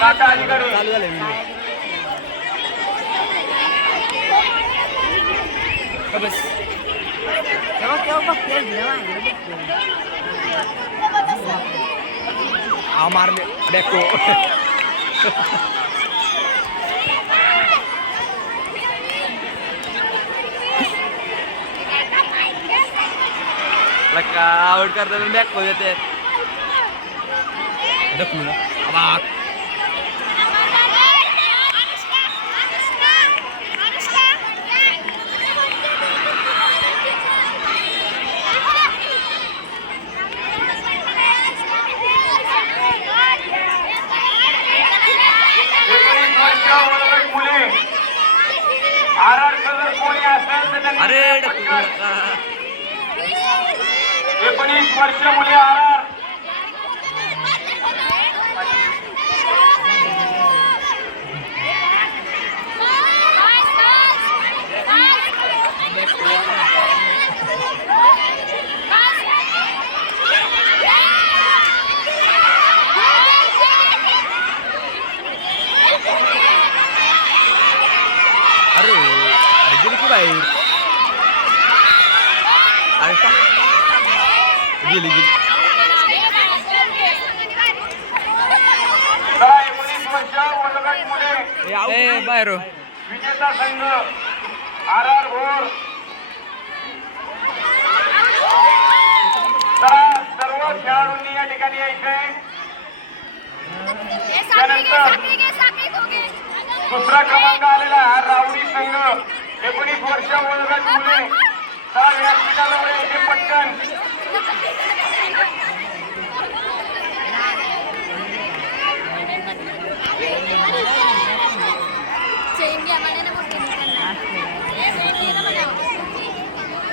काका अधिकारी चालू झाले व्हिडिओ बस हा मारले बॅको आउट करतात बॅको येते दखू ना मुले आरआरचं जर कोणी असेल तर त्यांनी अरे 19 वर्ष मुले आरआर अरे अरे गेली की बाहेर अरे का गेली गेली 19 वर्ष वयोगट मुले ए बाहेर विजेता संघ आरआर भोर सर्व खेळाडूंनी या ठिकाणी यायचंय त्यानंतर दुसरा क्रमांक आलेला हा रावडी संघ 19 वर्ष वयोगट मुले व्यासपीठाजवळ यायचे पटकन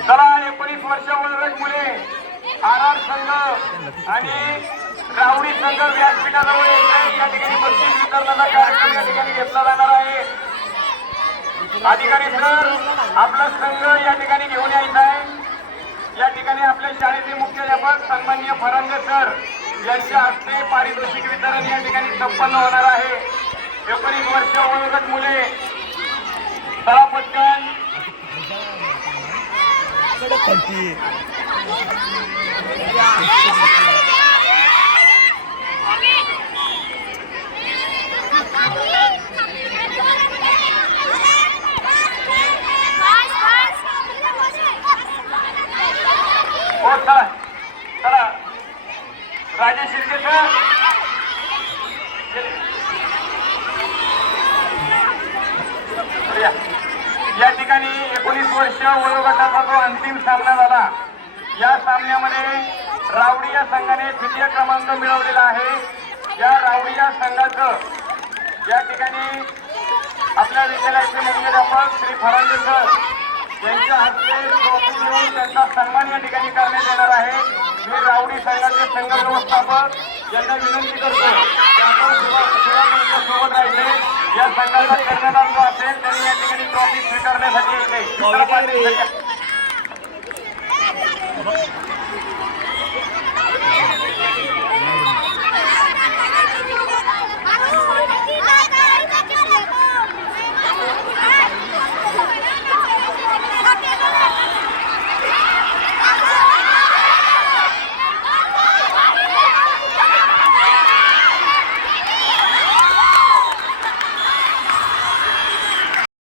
चला 19 वर्ष वयोगट मुले आरआर संघ आणि रावडी संघ व्यासपीठाजवळ येत या ठिकाणी बक्षीस वितरणाचा कार्यक्रम या ठिकाणी घेतला जाणार आहे अधिकारी सर आपला संघ या ठिकाणी घेऊन यायचा आहे या ठिकाणी आपल्या शाळेचे मुख्याध्यापक सन्माननीय फरांदे सर यांच्या हस्ते पारितोषिक वितरण या ठिकाणी संपन्न होणार आहे 19 वर्ष वयोगट मुले चला पटकन हो चला चला राजेश शिर्के सर या ठिकाणी 19 वर्ष वयोगटाचा जो अंतिम सामना झाला या सामन्यामध्ये रावडी या संघाने द्वितीय क्रमांक मिळवलेला आहे या रावडी या संघाचं या ठिकाणी आपल्या विद्यालयाचे मुख्याध्यापक श्री फरांदे सर यांच्या हस्ते ट्रॉफी मिळवून त्यांचा सन्मान या ठिकाणी करण्यात येणार आहे मी रावडी संघाचे संघ व्यवस्थापक यांना विनंती करतो की आपण सोबत राहिले या संघाचा कर्णधार जो असेल त्यांनी या ठिकाणी ट्रॉफी स्वीकारण्यासाठी येते